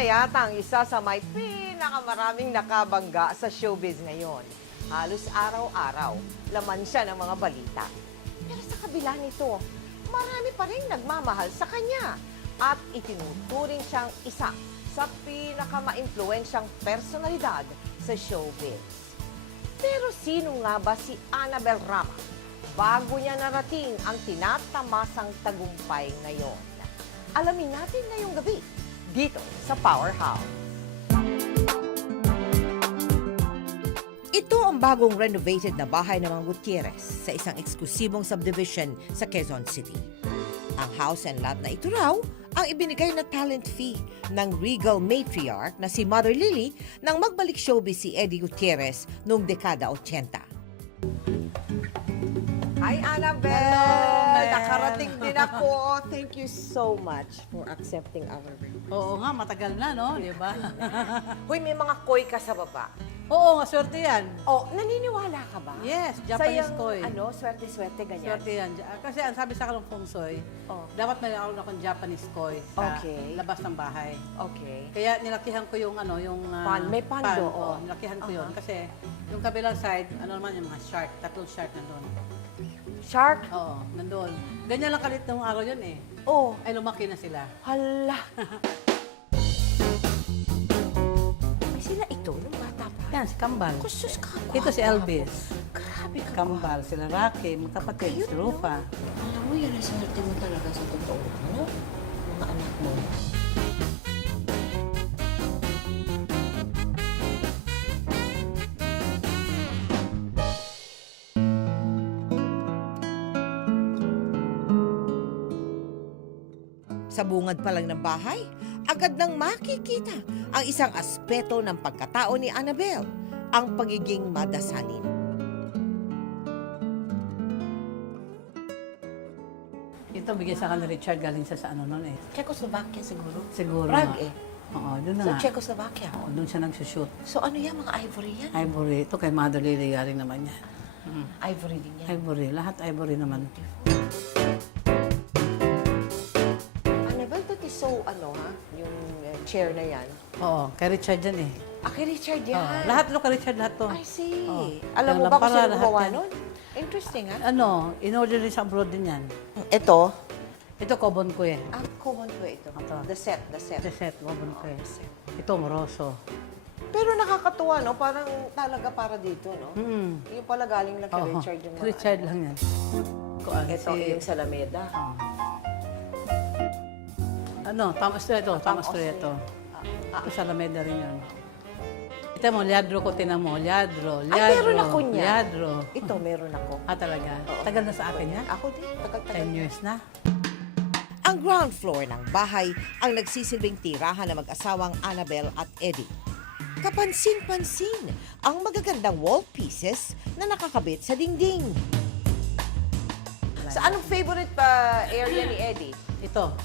na yata ang isa sa may pinakamaraming nakabangga sa showbiz ngayon. Halos araw-araw, laman siya ng mga balita. Pero sa kabila nito, marami pa rin nagmamahal sa kanya at itinuturing siyang isa sa pinakama-impluensyang personalidad sa showbiz. Pero sino nga ba si Annabel Rama bago niya narating ang tinatamasang tagumpay ngayon? Alamin natin ngayong gabi dito sa Powerhouse. Ito ang bagong renovated na bahay ng mga Gutierrez sa isang eksklusibong subdivision sa Quezon City. Ang house and lot na ito raw ang ibinigay na talent fee ng regal matriarch na si Mother Lily nang magbalik showbiz si Eddie Gutierrez noong dekada 80. Hi, Annabel! Hello, Nakarating din ako. Thank you so much for accepting our request. Oo nga, matagal na, no? Di ba? Hoy, may mga koi ka sa baba. Oo nga, swerte yan. Oh, naniniwala ka ba? Yes, Japanese Sayang, koi. Swerte-swerte, ganyan. Swerte yan. Kasi ang sabi sa akin ng feng shui, dapat may ako akong Japanese koi sa labas ng bahay. Okay. Kaya nilakihan ko yung May pando, Oo, nilakihan ko yun. Kasi yung kabilang side, naman yung mga shark, tatlong shark nandun. Shark? Oo, nandun. Ganyan lang kalit nung araw yun eh. Oh. Ay, lumaki na sila. Hala. Ay, sila ito, nung bata pa. Yan, si Kambal. Kusus ka. Ito si Elvis. Grabe ka. Kambal, sila Rocky, magkapatid, si Rufa. Alam mo, yun ang swerte mo talaga sa totoo. Ano? Mga anak mo. Sa bungad pa lang ng bahay, agad nang makikita ang isang aspeto ng pagkatao ni Annabel, ang pagiging madasalin. Ito, bigay sa akin ni Richard galing sa ano nun eh. Czechoslovakia siguro. Siguro Prague nga. eh. Oo, doon na So, nga. Czechoslovakia. Oo, doon siya nagsushoot. So, ano yan? Mga ivory yan? Ivory. Ito kay Mother Lily galing naman yan. Ivory din yan. Ivory. Lahat ivory naman. Annabel, that is so, yung chair na yan. Oo, kay Richard yan eh. Kay Richard yan. Oo, lahat to kay Richard, lahat to. I see. Oo. Alam mo Yung ba kung lampara, sino lahat gumawa yan. nun? Interesting, ha? In-order rin sa abroad din yan. Ito? Ito, Kobon ko eh. Common ko ito. Ito. The set. The set, Kobon ko eh. The set. Ito, Moroso. Pero nakakatuwa, no? Parang talaga para dito, no? Yung pala galing lang kay Oo, Richard yung mga... Richard lang yan. Kuan, Ito yung sa Alameda. Thomas Treto. Thomas Treto. Ito sa Alameda rin yan. Ito mo, Liadro ko, tinan mo. Liadro. Ay, meron ako niya. Liadro. Ito, meron ako. Talaga? Tagal na sa akin yan? Ako din, tagal-tagal. 10 years na. Ang ground floor ng bahay ang nagsisilbing tirahan ng mag-asawang Annabel at Eddie. Kapansin-pansin ang magagandang wall pieces na nakakabit sa dingding. Sa anong favorite area ni Eddie? Ito.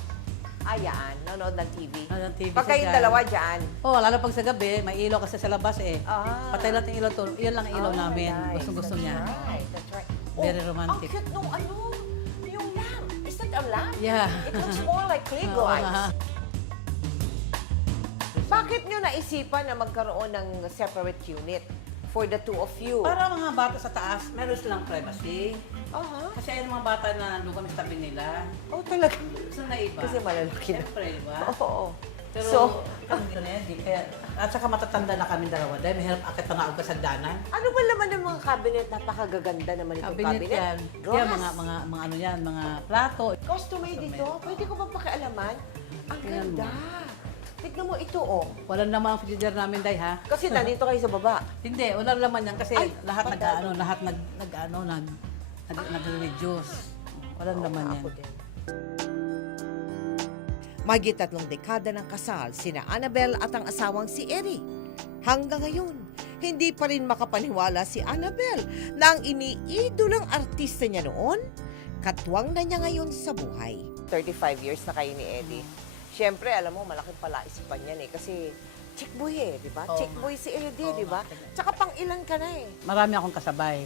Ayan, nanonood ng TV. Nanonood ng TV Pag siya kayong dyan. dalawa dyan. Lalo pag sa gabi, may ilaw kasi sa labas eh. Patay lang yung ilaw to. Yan lang ang ilaw namin. Nice. Gustong-gusto That's niya. right, that's right. Very romantic. Ang cute nung yung lamp. Is that a lamp? Yeah. It looks more like Klieg Oo, lights. ha. Bakit nyo naisipan na magkaroon ng separate unit for the two of you? Para mga bata sa taas, meron silang privacy. Aha. Kasi ayun mga bata na nandun kami sa tabi nila. Oh, talaga. Gusto na iba. Kasi malalaki na. Siyempre, diba? Oo. Pero, So, hindi na yan. At saka matatanda na kami dalawa dahil may hirap akit na ako sa danan. ano ba naman ng mga cabinet? Napakagaganda naman itong Cabinet cabinet. yan. Glass. Kaya mga ano yan, mga plato. Custom-made dito. Pwede ko ba pakialaman? Ang Tingnan mo. ganda. Tignan mo ito, oh. Walang naman ang frigidaire namin, day, ha? Kasi nandito kayo sa baba. Hindi, walang laman yan kasi Ay, lahat patado. nag-reduce. Walang laman yan. Ako din. Mahigit 3 dekada ng kasal sina Annabel at ang asawang si Eddie. Hanggang ngayon, hindi pa rin makapaniwala si Annabel na ang iniidolang artista niya noon, katwang na niya ngayon sa buhay. 35 years na kayo ni Eddie. Siyempre, alam mo, malaking palaisipan yan eh. Kasi chick boy eh, di ba? Oo Chick nga. boy si Eddie, Oo di ba? nga. Tsaka pang ilan ka na eh. Marami akong kasabay.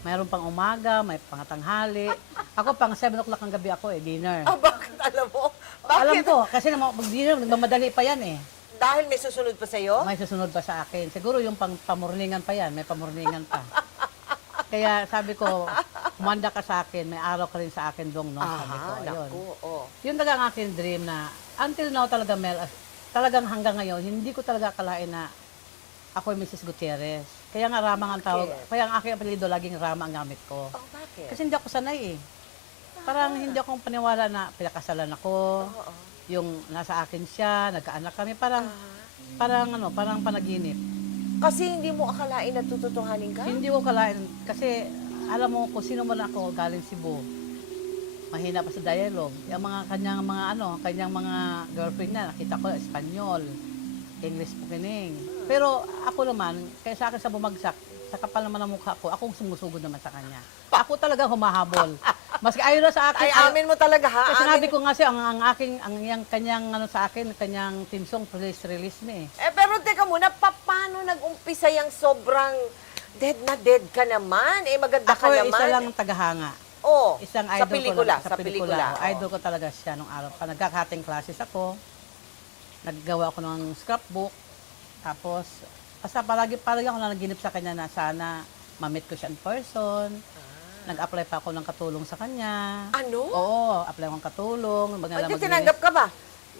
Mayroon pang umaga, may pangatanghali. Ako pang 7 o'clock ng gabi ako dinner. Bakit alam mo? Bakit? Alam ko, kasi mag-dinner, nagmamadali pa yan eh. Dahil may susunod pa sa'yo? May susunod pa sa akin. Siguro yung pamurningan pa yan, may pamurningan pa. Kaya sabi ko, umanda ka sa akin, may araw ka rin sa akin dong, no? Sabi ko, ayun. naku, oh. Yun talaga ang aking dream na, until now talaga, Mel, talagang hanggang ngayon, hindi ko talaga akalain na ako ay Mrs. Gutierrez. Kaya nga Rama ang tawag, Bakit? kaya ang aking apelido laging Rama ang gamit ko. Oh, bakit? Kasi hindi ako sanay eh. Parang hindi ako paniwala na pinakasalan ako, Oo. yung nasa akin siya, nagkaanak kami, parang panaginip. Kasi hindi mo akalain na tututuhanin ka? Hindi ko kalain, kasi alam mo kung sino man ako galing Cebu. Mahina pa sa dialogue. Yung kanyang mga girlfriend niya, nakita ko Espanyol, English pukining. Pero ako naman, kaya sa akin sa bumagsak, sa kapal naman ng mukha ko, akong sumusugod naman sa kanya. Ako talaga humahabol. Maski ayaw na sa akin. Ay, amin mo talaga, ha? Kasi sinabi Amin. ko nga siya, yung kanyang sa akin, kanyang team song, please release me. Pero teka muna, paano nag-umpisa yung sobrang dead na dead ka naman? Maganda Ako ka naman. isa lang tagahanga. Oh, Isang sa idol pelikula. ko lang, sa pelikula. Oh. Idol ko talaga siya nung araw. Nagkakating classes ako. Naggawa ako ng scrapbook. Tapos, basta palagi ako nanaginip sa kanya na sana ma-meet ko siya in person. Nag-apply pa ako ng katulong sa kanya. Ano? Oo, apply akong katulong. Pwede tinanggap ka ba?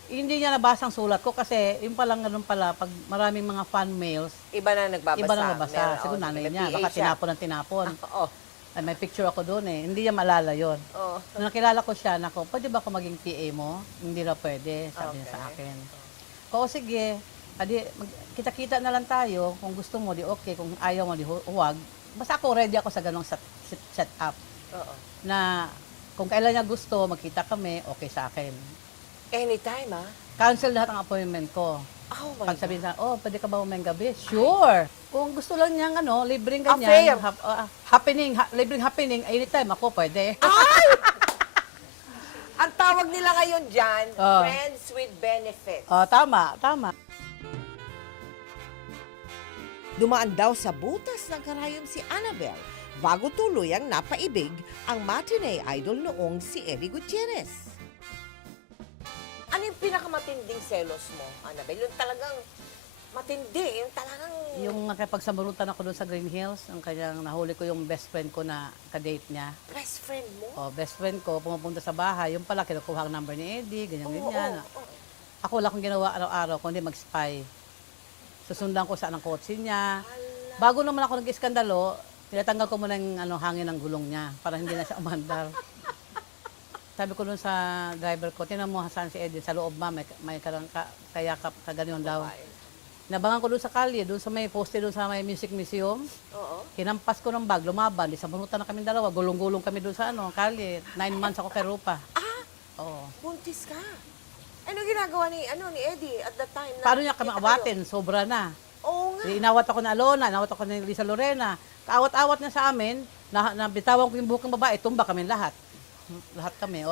Hindi niya nabasa ang sulat ko kasi yung palang ganun pala, pag maraming mga fan mails, Iba na nagbabasa. iba na nabasa. Meron, Siguro oh, nanay may niya, PA baka siya. tinapon. Oo. Ay, may picture ako doon eh. Hindi niya maalala yon. Oh. Nung nakilala ko siya, nako, pwede ba ako maging PA mo? Hindi na pwede, sabi niya sa Okay. akin. Oo, sige. Adi, kita-kita na lang tayo. Kung gusto mo, di okay. Kung ayaw mo, di huwag. Basta ako, ready ako sa ganong set-up. Oo. Na kung kailan niya gusto, magkita kami, okay sa akin. Anytime, ha? Cancel lahat ang appointment ko. Oh my Pag God. sabihin sa, pwede ka ba umayang gabi? Sure! Kung gusto lang niyang, libreng Affair. ganyan, libreng happening, anytime ako pwede. Ang tawag nila ngayon dyan, Oh. friends with benefits. Tama. Dumaan daw sa butas ng karayom si Annabel bago tuluyang napaibig ang matinee idol noong si Eddie Gutierrez. Ano yung pinakamatinding selos mo, Annabel? Yung talagang matindi, yung talagang... Yung nakipagsabarutan ako doon sa Green Hills, ang kanyang nahuli ko yung best friend ko na kadate niya. best friend mo? Best friend ko, pumupunta sa bahay, yung pala kinukuha ang number ni Eddie, ganyan. Oo. Ako wala akong ginawa araw-araw, kundi mag-spy. Susundan ko saan ang kotse niya. Bago naman ako nag-iskandalo, tinatanggal ko muna yung hangin ng gulong niya para hindi na siya umandar. Sabi ko doon sa driver ko, tinan mo saan si Eddie, sa loob may kayakap, kaganoon daw. Nabangan ko doon sa kalye, doon sa may poste, doon sa may music museum. Oo. Kinampas ko ng bag, lumaban, di sa banutan na kami dalawa, gulong-gulong kami doon sa kalye. 9 months ako kay Rupa. Oo. Buntis ka. Ano ginagawa ni Eddie at that time? Paano niya kami nakita awatin? Sobra na. kayo? Oo nga. Inawat ako na Alona, inawat ako ni Lisa Lorena. Kaawat-awat niya sa amin, nabitawan ko yung buhok ng babae, tumba kami lahat. Lahat kami,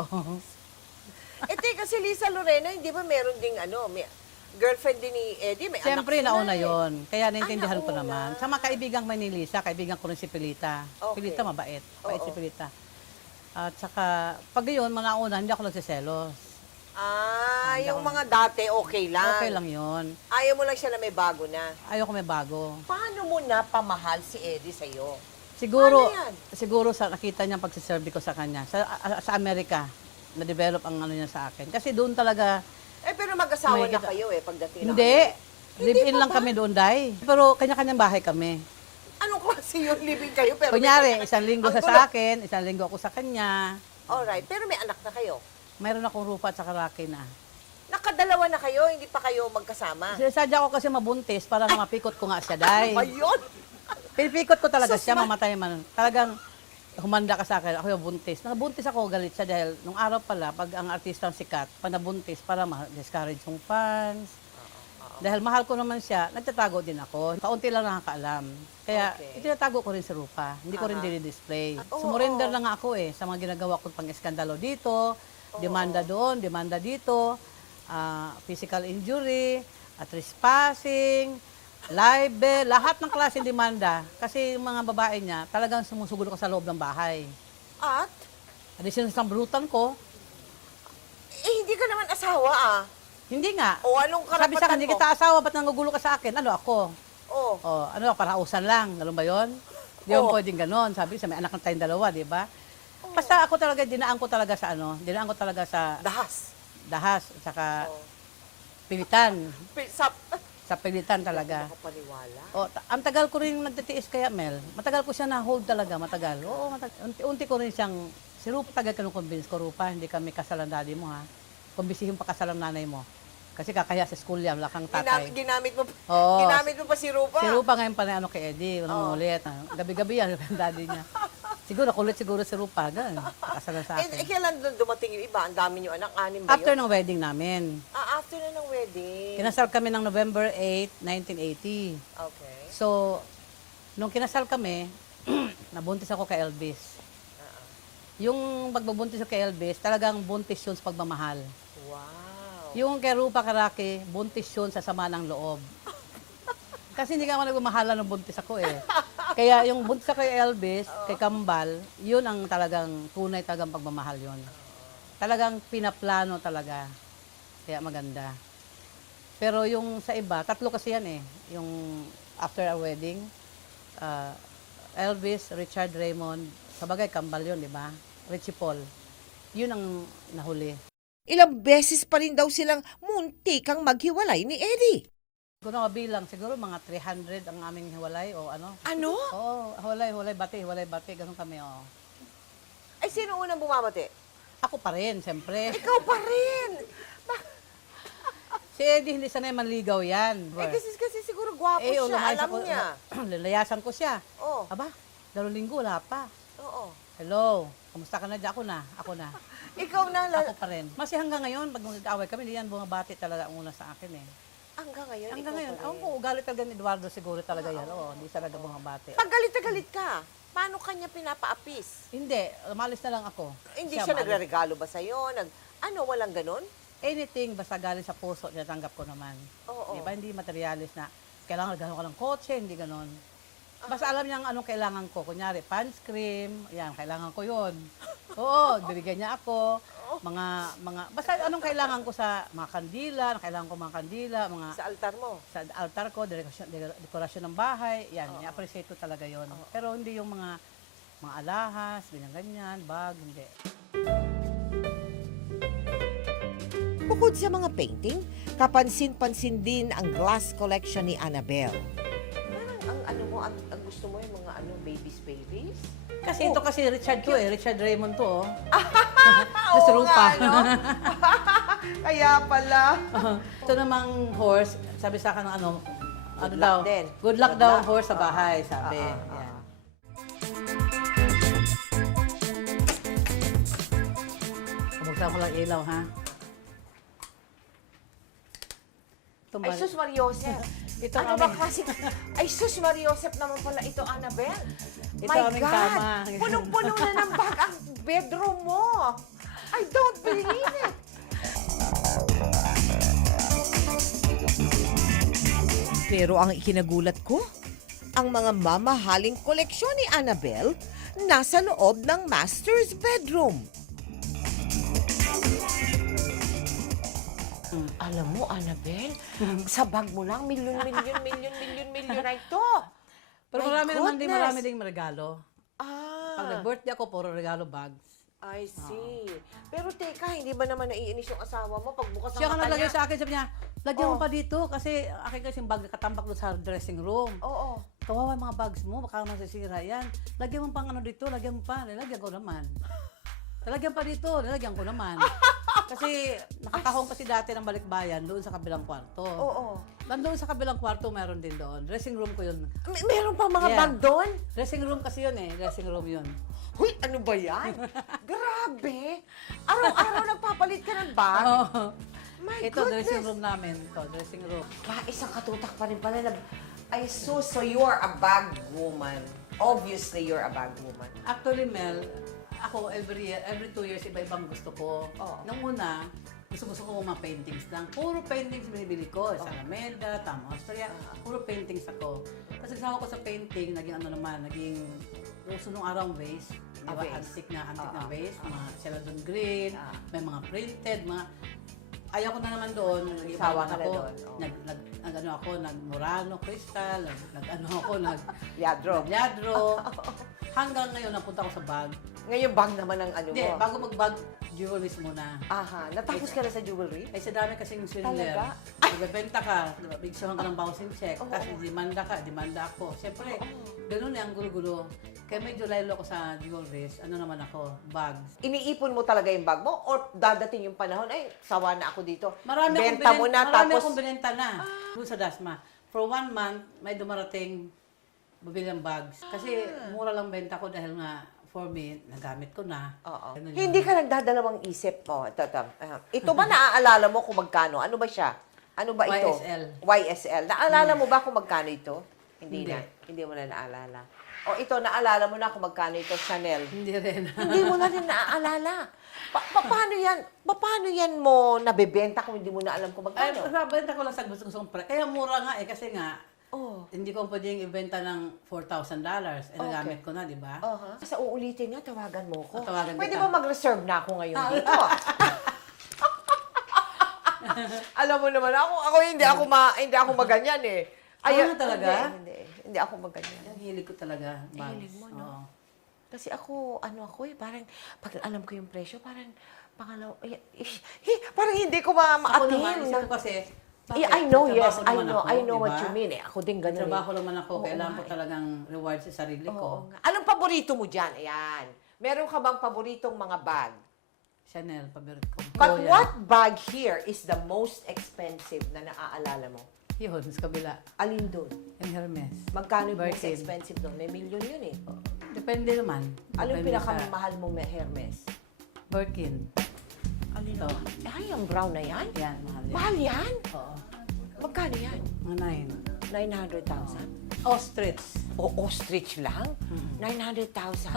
Teka, si Lisa Lorena, hindi ba meron ding may girlfriend din ni Eddie? May Siyempre, anak sila nauna yon. Kaya naintindihan ko nauna. naman. Sa mga kaibigang may ni Lisa, kaibigan ko rin si Pilita. Okay. Pilita mabait. Mabait Oo. si Pilita. At saka, pag yun, mga nauna, hindi ako nagsiselos. Yung mga dati, okay lang. Okay lang yon. Ayaw mo lang siya na may bago na. Ayoko may bago. Paano mo napamahal si Eddie sa'yo? Siguro, Paano yan? siguro sa nakita niya pagsiserve ko sa kanya. Sa Amerika, na-develop ang niya sa akin. Kasi doon talaga, Pero mag-asawa May na kita- kayo pagdating na hindi. kayo. Live-in pa lang ba? kami doon, Day. Pero kanya-kanyang bahay kami. Anong klase yung living kayo? Pero may Kunyari, kanya- isang linggo Ang siya gulo. sa akin, isang linggo ako sa kanya. Alright, pero may anak na kayo. Mayroon akong rupa at saka Rocky na. Nakadalawa na kayo, hindi pa kayo magkasama. Sinasadya ko kasi mabuntis para mapikot ko nga siya, Day. Ayun! Pinipikot ko talaga Sus, siya, mamatay man. Talagang humanda ka sa akin, ako yung buntis. Nabuntis ako, galit siya dahil nung araw pala, pag ang artista ang sikat, pag nabuntis, para ma-discourage yung fans. Dahil mahal ko naman siya, nagtatago din ako. Kaunti lang nakakaalam. Kaya Okay. itinatago ko rin sa rupa. Hindi ko rin dinidisplay. Oo, Sumurrender oo. na nga ako sa mga ginagawa ko pang eskandalo dito, demanda doon, demanda dito, physical injury, trespassing, libel, lahat ng klaseng demanda. Kasi yung mga babae niya, talagang sumusugod ko sa loob ng bahay. At, Adi sinasambrutan ko, hindi ka naman asawa Hindi nga. O anong karapatan Sabi sa akin, hindi mo? kita asawa, ba't nangugulo ka sa akin? Ano ako? Oh. Ano, parausan lang. Ganun ba yun? Di mo Oo. pwedeng ganon. Sabi sa may anak na tayong dalawa, di ba? Basta ako talaga, dinaan ko talaga sa Dahas. dahas, at saka Oh. pilitan. Sa... Sa pilitan talaga. Makapaniwala. Ang tagal ko rin nagtitiis kaya, Mel. Matagal ko siya na-hold talaga, matagal. Oo, unti-unti ko rin siyang, si Rupa tagal ka nung convince ko, Rupa, hindi kami kasalan daddy mo, ha? Kumbisihin pa kasalan nanay mo. Kasi kakaya sa school yan, wala kang tatay. Ginamit mo Oo. ginamit mo pa si Rupa. Si Rupa ngayon pa na ano kay Eddie, unang ulit. Gabi-gabi yan, yung daddy niya. Siguro, kulit siguro si Rupa, ganun. Kasalan sa akin. Kailan doon dumating yung iba? Ang dami niyo anak, 6 ba After yun? ng wedding namin. After na ng wedding. Kinasal kami ng November 8, 1980. Okay. So, nung kinasal kami, nabuntis ako kay Elvis. Yung pagbubuntis ko kay Elvis, talagang buntis yun sa pagmamahal. Wow. Yung kay Rupa Karaki, buntis yun sa sama ng loob. Kasi hindi ka naman nagmamahala nung buntis ako eh. Kaya yung buntis ako kay Elvis, kay Kambal, yun ang talagang tunay talagang pagmamahal yun. Talagang pinaplano talaga. Kaya maganda. Pero yung sa iba, tatlo kasi yan eh. Yung after a wedding, Elvis, Richard Raymond, sabagay Kambal yun, di ba? Richie Paul. Yun ang nahuli. Ilang beses pa rin daw silang muntikang maghiwalay ni Eddie. Kung bilang, siguro mga 300 ang aming hiwalay o ano. Ano? Oo, hiwalay bati, ganun kami, oo. Ay, sino unang bumamati? Ako pa rin, siyempre. Ikaw pa rin. Si Eddie, hindi sanay manligaw yan. Kasi siguro gwapo siya, lumayas alam niya. Lalayasan ko siya. Oh, Aba, 2 linggo, wala pa. oo. Hello, kamusta ka na dyan? Ako na. Ikaw na, Ako pa rin. Kasi hanggang ngayon, pag mag-away kami, hindi yan bumabati talaga ang una sa akin eh. hanggang ngayon, Hanggang ikaw ngayon, pa ako rin. po, ugali talaga ni Eduardo siguro talaga yan. Oo, hindi talaga bumabati. Pag galit na galit ka, paano kanya pinapaapis? Hindi, umalis na lang ako. Hindi siya maalis. nagre-regalo ba sa'yo? Walang ganon? Anything, basta galing sa puso, tinatanggap ko naman. Oo. Di ba, hindi materialis na kailangan gano'n ka ng kotse, hindi gano'n. Basta alam niya anong kailangan ko. Kunyari, pants cream, yan, kailangan ko yun. Oo, bibigyan niya ako. Basta anong kailangan ko sa mga kandila, kailangan ko mga kandila, Sa altar mo? sa altar ko, dekorasyon ng bahay, yan, i-appreciate ko talaga yon. Pero hindi yung mga alahas, ganyan, bag, hindi. Bukod sa mga painting, kapansin-pansin din ang glass collection ni Annabel. Parang ang gusto mo yung mga babies? Kasi ito kasi Richard to eh, Richard Raymond to oh. Oo Sa Rupa. nga, no? Kaya pala. Ito namang horse, sabi sa akin ng Good luck daw, din. good luck Good daw luck. ang horse sa bahay, sabi. Ah, Yan. Buksan ko lang ilaw, ha? Ito, Ay, sus Mariosep. Ito Ano ba aming- kasi? Ay, sus Mariosep naman pala ito, Annabel. Ito My aming God! kama. Punong-puno na ng bag ang bedroom mo. I don't believe it. Pero ang ikinagulat ko, ang mga mamahaling koleksyon ni Annabel nasa loob ng master's bedroom. Alam mo, Annabel, sa bag mo lang, milyon na ito. Pero My marami naman din, goodness. marami ding regalo. Pag nag-birthday ako, puro regalo bags. I see. Pero teka, hindi ba naman naiinis yung asawa mo pag bukas Siya ang ka mata naglagay niya? sa akin, sabi niya, lagyan mo Oh. pa dito kasi akin kasi yung bag nakatambak doon sa dressing room. Oo. Kawawa yung mga bags mo, baka masisira yan. Lagyan mo pang dito, lagyan mo pa. Nilagyan ko naman. Nilagyan pa dito, nilagyan ko naman. Kasi nakakahong kasi dati ng balikbayan doon sa kabilang kwarto. Oo. Nandoon sa kabilang kwarto, meron din doon. Dressing room ko yun. Meron pa mga Yeah. bag doon? Dressing room kasi yun eh, dressing room yun. Huy, ano ba yan? Grabe! Araw-araw nagpapalit ka ng bag? Oh. My Ito, goodness! dressing room namin. Ito, dressing room. Isang katutak pa rin pala. Ay, so you're a bag woman. Obviously, you're a bag woman. Actually, Mel, ako every 2 years, iba-ibang gusto ko. Oo. Nung una, gusto ko mga paintings lang. Puro paintings binibili ko. Sa Alameda, Tama, Austria. Puro paintings ako. Tapos nagsama ko sa painting, naging naging uso nung araw ang vase. Di ba? Vase. Antique na vase. Mga celadon green, may mga printed, mga... ayaw ko na naman doon. Sawa ka na ako. doon, oo. Nag-ano ako, nag-Murano, Crystal, nag-ano ako, Yadro. nag-Yadro. Hanggang ngayon, napunta ako sa bag. Ngayon, bag naman ang ano Hindi, mo. bago mag-bag, jewelries muna. Aha, natapos ka na sa jewelry? Ay, sa dami kasing swindler. Talaga? Nagbebenta ka, bigsuhan ka ng bouncing check, Oo. tapos demanda ka, demanda ako. Siyempre, ganun eh, ang gulo-gulo. Kaya medyo laylo ako sa jewelries, ano naman ako, bags. Iniipon mo talaga yung bag mo? Or dadating yung panahon, ay, sawa na ako dito. Benta mo na, marami tapos... akong binenta na. Doon sa Dasma. For 1 month, may dumarating bibili ng bags. Kasi mura lang benta ko dahil nga, for me, nagamit ko na. Oo. Ganun yun. Hindi ka nagdadalawang isip mo. Ito ba naaalala mo kung magkano? Ano ba siya? Ano ba ito? YSL. YSL. Naalala mo ba kung magkano ito? Hindi Hindi. na. Hindi mo na naalala. O ito, naalala mo na kung magkano ito, Chanel. Hindi rin. Hindi mo na rin naaalala. Paano yan? Paano yan mo nabebenta kung hindi mo na alam kung Ay, magkano? benta ko lang sa gusto kong price. Kaya mura nga eh, kasi nga, Oh. hindi ko pwedeng ibenta ng $4,000. Eh, nagamit ko na, di ba? Sa uulitin nga, tawagan mo ko. Tawagan Pwede kita. ba mag-reserve na ako ngayon dito? Alam mo naman ako hindi ako maganyan eh. Talaga? Hindi ako maganyan. Ang hilig ko talaga, bags. Hilig mo, no? Oo. Kasi ako parang pag alam ko yung presyo, parang pangalaw, parang hindi ko Ako naman, ma-attain. isip ko kasi, Yeah, I know, Nagtrabaho yes. I naman know. ako, I know di what ba? you mean. Ako din ganun. Trabaho naman ako, Oo kailangan nga ko talagang reward sa sarili Oo ko. nga. Anong paborito mo dyan? Ayan. Meron ka bang paboritong mga bag? Chanel, paborito ko. But Goya. what bag here is the most expensive na naaalala mo? Yun, sa kabila. Alin doon? Yung Hermes. Magkano yung most Birkin. expensive doon? May milyon yun eh. Depende naman. Ano yung Depende pinakamahal mong Hermes? Birkin. Alin Ito. Ay, ang brown na yan? Yan, mahal yan. Mahal yan? Oo. Magkano yan? Mga 900,000? 9. Ostrich. O ostrich lang? 900,000?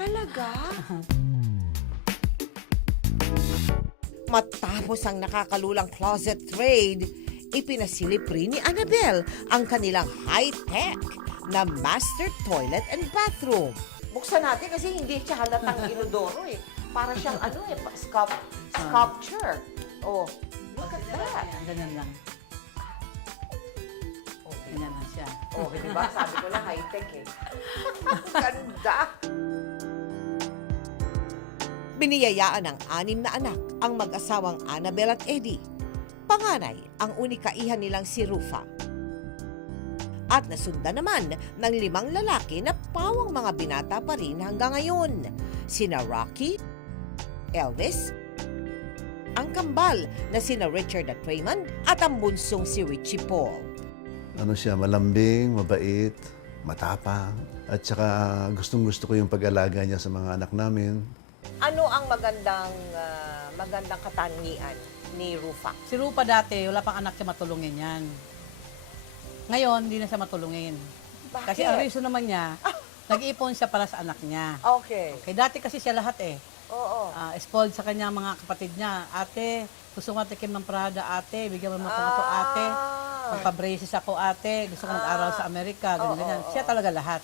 Talaga? Matapos ang nakakalulang closet trade, ipinasilip rin ni Annabel ang kanilang high-tech na master toilet and bathroom. Buksan natin kasi hindi siya halatang inodoro eh. Para siyang sculpture. Oh, look at that. Yan, ganyan lang. Okay. Ganyan lang siya. Okay, di ba? Sabi ko na high-tech eh. Ganda! Biniyayaan ng 6 na anak ang mag-asawang Annabel at Eddie. Panganay ang unikaihan nilang si Rufa. At nasundan naman ng 5 lalaki na pawang mga binata pa rin hanggang ngayon. Sina Rocky, Elvis, ang kambal na sina Richard at Raymond at ang bunsong si Richie Paul. Ano siya, malambing, mabait, matapang. At saka gustong-gusto ko yung pag-alaga niya sa mga anak namin. Ano ang magandang katangian ni Rufa? Si Rupa dati, wala pang anak siya matulungin yan. Ngayon, hindi na siya matulungin. Bakit? Kasi ang reason naman niya, nag-iipon siya para sa anak niya. Okay. Kaya dati kasi siya lahat eh. Oo. Spoiled sa kanya mga kapatid niya. Ate, gusto ko matikim ng Prada, ate. Bigyan mo naman ako ito, ate. Magpa-braces ako, ate. Gusto ko nag-aral sa Amerika, ganyan. Siya talaga lahat.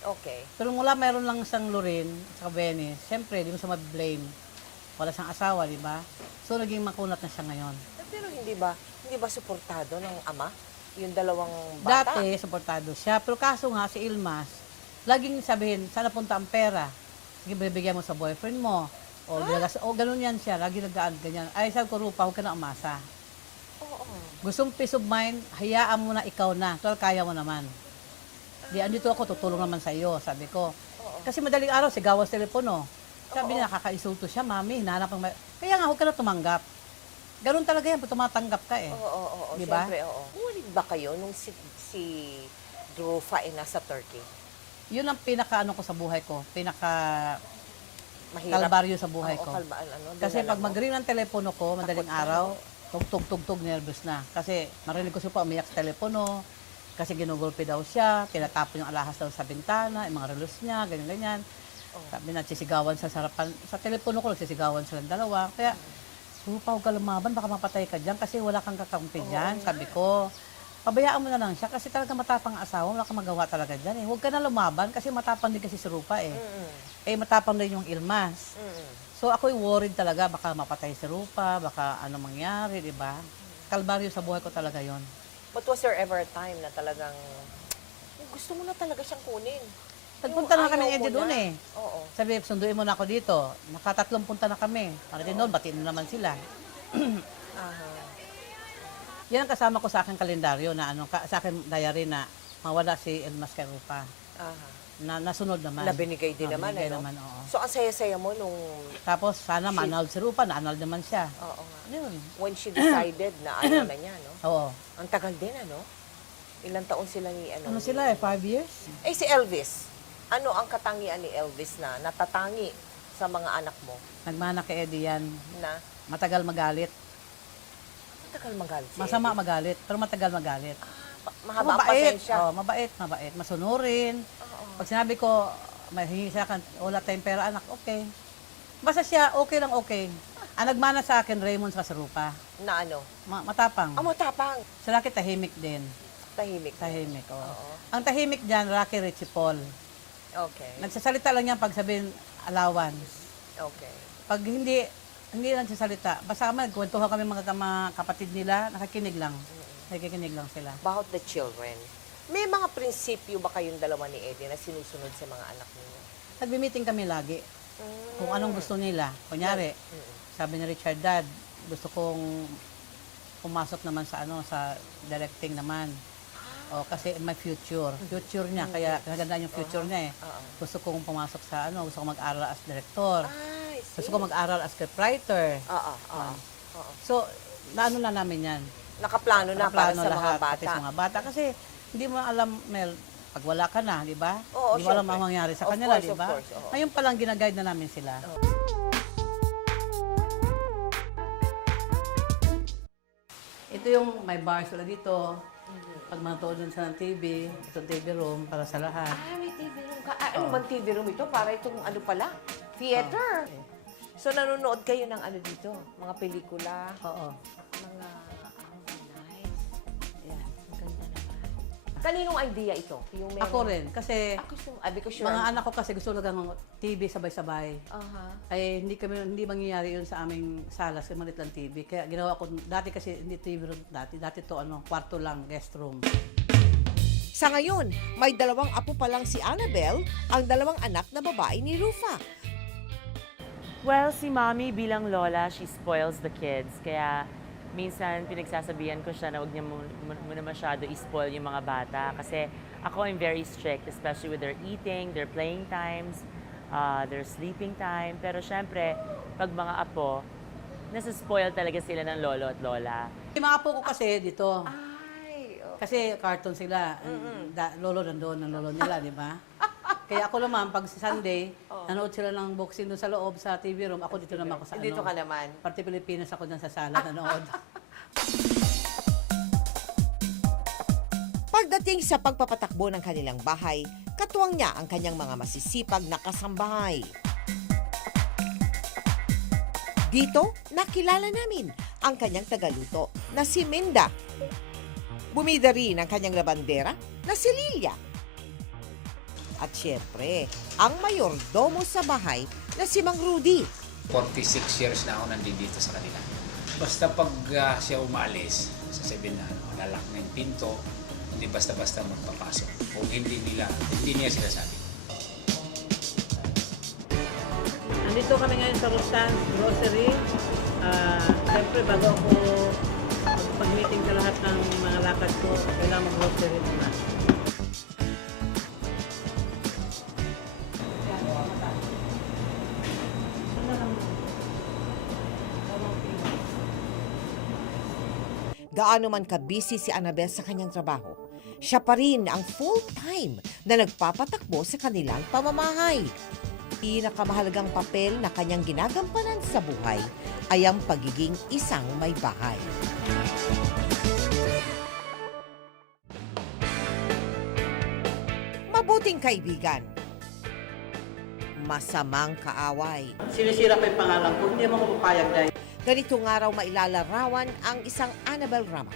Okay. Pero mula mayroon lang siyang Lorin sa Venice, siyempre, di mo siya ma-blame. Wala siyang asawa, di ba? So, naging makunat na siya ngayon. Pero hindi ba suportado ng ama? Yung dalawang bata? Dati, supportado siya. Pero kaso nga, si Ilmas, laging sabihin, saan napunta ang pera? Sige, bibigyan mo sa boyfriend mo. O ganun yan siya. Lagi nagdaan, ganyan. Ay, sabi ko, Rupa, huwag ka na umasa. Oo. Gustong peace of mind, hayaan mo na ikaw na. Total, kaya mo naman. Di, andito ako, tutulong naman sa iyo, sabi ko. Kasi madaling araw, sigawan sa telepono. Sabi niya, nakaka-insulto siya, mami, hinahanap ng... Kaya nga, huwag ka na tumanggap. Ganun talaga yan, pag tumatanggap ka eh. Oo. Di ba? Siyempre, oo. Umulit ba kayo nung si Rufa ay nasa Turkey? Yun ang pinaka-ano ko sa buhay ko. Mahirap. Kalbaryo sa buhay Oo, ko. dinala Kasi pag mo. mag-ring ng telepono ko, madaling Takot ka, araw, tugtog, nervous na. Kasi marinig ko siya pa umiyak sa telepono, kasi ginugulpi daw siya, tinatapon yung alahas daw sa bintana, yung mga relos niya, ganyan-ganyan. Sabi na, sisigawan sa sarapan. Sa telepono ko, nagsisigawan silang dalawa. Kaya, huwag ka lumaban, baka mapatay ka dyan kasi wala kang kakampi dyan, sabi ko. pabayaan mo na lang siya kasi talaga matapang ang asawa, wala kang magawa talaga dyan eh. Huwag ka na lumaban kasi matapang din kasi si Rupa eh. Eh matapang din yung Ilmas. So ako'y worried talaga, baka mapatay si Rupa, baka ano mangyari, di ba? Kalbaryo sa buhay ko talaga yon. But was there ever a time na talagang gusto mo na talaga siyang kunin? Nagpunta na Yung kami ayaw ni Eddie mo doon na. eh. Oo. Sabi, sunduin mo na ako dito. Nakatatlong punta na kami. Para din noon, batiin na naman sila. Aha. Yan ang kasama ko sa aking kalendaryo na ano, sa aking diary na mawala si Elmas kay Rupa. Aha. Na nasunod naman. Na binigay din naman, binigay ano? naman, oo. So, ang saya-saya mo nung, Tapos sana ma-annul si Rupa, na-annul naman siya. oo nga, Yun. when she decided na ano na niya, no? Oo. Ang tagal din, ano? Ilang taon sila ni, ano? Ano sila eh, 5 years? Eh, si Elvis. Ano ang katangian ni Elvis na natatangi sa mga anak mo Nagmana kay Eddie yan. na Matagal magalit. matagal magalit si Masama Elvis? magalit, pero matagal magalit. Mahaba ang pasensya. Oh, mabait. Masunurin. Pag sinabi ko, mahingi sa akin, wala tayong pera, anak, okay. Basta siya, okay lang okay. Ang nagmana sa akin, Raymond sa Rupa. Na ano? Matapang. Matapang. Sa Rocky, tahimik din. Tahimik. Tahimik, oo. Oo. Ang tahimik dyan, Rocky, Richie Paul. Okay. Nagsasalita lang yan pag sabihin allowance. Okay. Pag hindi lang nagsasalita. Basta kami, nagkwentuhan kami mga kapatid nila, nakikinig lang. Nakikinig lang sila. About the children, may mga prinsipyo ba kayong dalawa ni Eddie na sinusunod sa mga anak ninyo? Nagbi-meeting kami lagi. Kung anong gusto nila. Kunyari, sabi ni Richard, Dad, gusto kong pumasok naman sa sa directing naman. O, kasi my future niya, kaya kagandaan yung future niya eh. Gusto kong pumasok sa gusto kong mag-aral as director. Ay, Gusto kong mag-aral as scriptwriter. So, naano na namin yan. Nakaplano na para Nakaplano sa mga lahat, bata. pati sa mga bata. Kasi hindi mo alam, Mel, pag wala ka na, di ba? Oo, Hindi mo alam syempre. ang mangyari sa Of kanila, course, di of ba? course, oo. Ngayon pa lang ginaguide na namin sila. Ito yung may bars wala dito. Pag manood din sa TV, ito TV room para sa lahat. May TV room ka. Ano bang TV room ito? Para itong ano pala? Theater. So, nanonood kayo ng ano dito? Mga pelikula? Oo. Mga, nice. Yeah, ang ganda naman. Kaninong idea ito? Yung Ako rin, kasi because you're... mga anak ko kasi gusto lang TV sabay-sabay. Aha. Ay hindi mangyayari yun sa aming sala kasi maliit lang TV. Kaya ginawa ko dati kasi hindi TV room dati to kwarto lang, guest room. Sa ngayon, may 2 apo pa lang si Annabel, ang 2 anak na babae ni Rufa. Well, si Mommy bilang lola, she spoils the kids. Kaya minsan pinagsasabihan ko siya na huwag niya muna masyado i-spoil yung mga bata. Kasi ako I'm very strict, especially with their eating, their playing times, their sleeping time. Pero syempre, pag mga apo, nasa-spoil talaga sila ng lolo at lola. Yung mga apo ko kasi dito, Ay, kasi cartoon sila. Lolo nandoon, ng lolo nila, di ba? Kaya ako naman, pag Sunday, nanood sila ng boxing doon sa loob sa TV room, ako dito naman ako sa dito ka naman. Parte Pilipinas ako dyan sa sala, nanood. Pagdating sa pagpapatakbo ng kanilang bahay, katuwang niya ang kanyang mga masisipag na kasambahay. Dito, nakilala namin ang kanyang tagaluto na si Minda. Bumida rin ang kanyang labandera na si Lilia. At syempre, ang mayordomo sa bahay na si Mang Rudy. 46 years na ako nandito sa kanila. Basta pag siya umaalis, sasabihin na lalak na yung pinto, hindi basta-basta magpapasok. Kung hindi niya sinasabi. Nandito kami ngayon sa Rostan's Grocery. Siyempre, bago ako mag-meeting sa lahat ng mga lakad ko, kailangan mag-grocery muna. Gaano man ka-busy si Annabel sa kanyang trabaho, siya pa rin ang full-time na nagpapatakbo sa kanilang pamamahay. Pinakamahalagang papel na kanyang ginagampanan sa buhay ay ang pagiging isang may bahay. Mabuting kaibigan, masamang kaaway. Sinisira ko yung pangalan ko, hindi mo ko papayag dahil. Ganitong araw mailalarawan ang isang Annabel Rama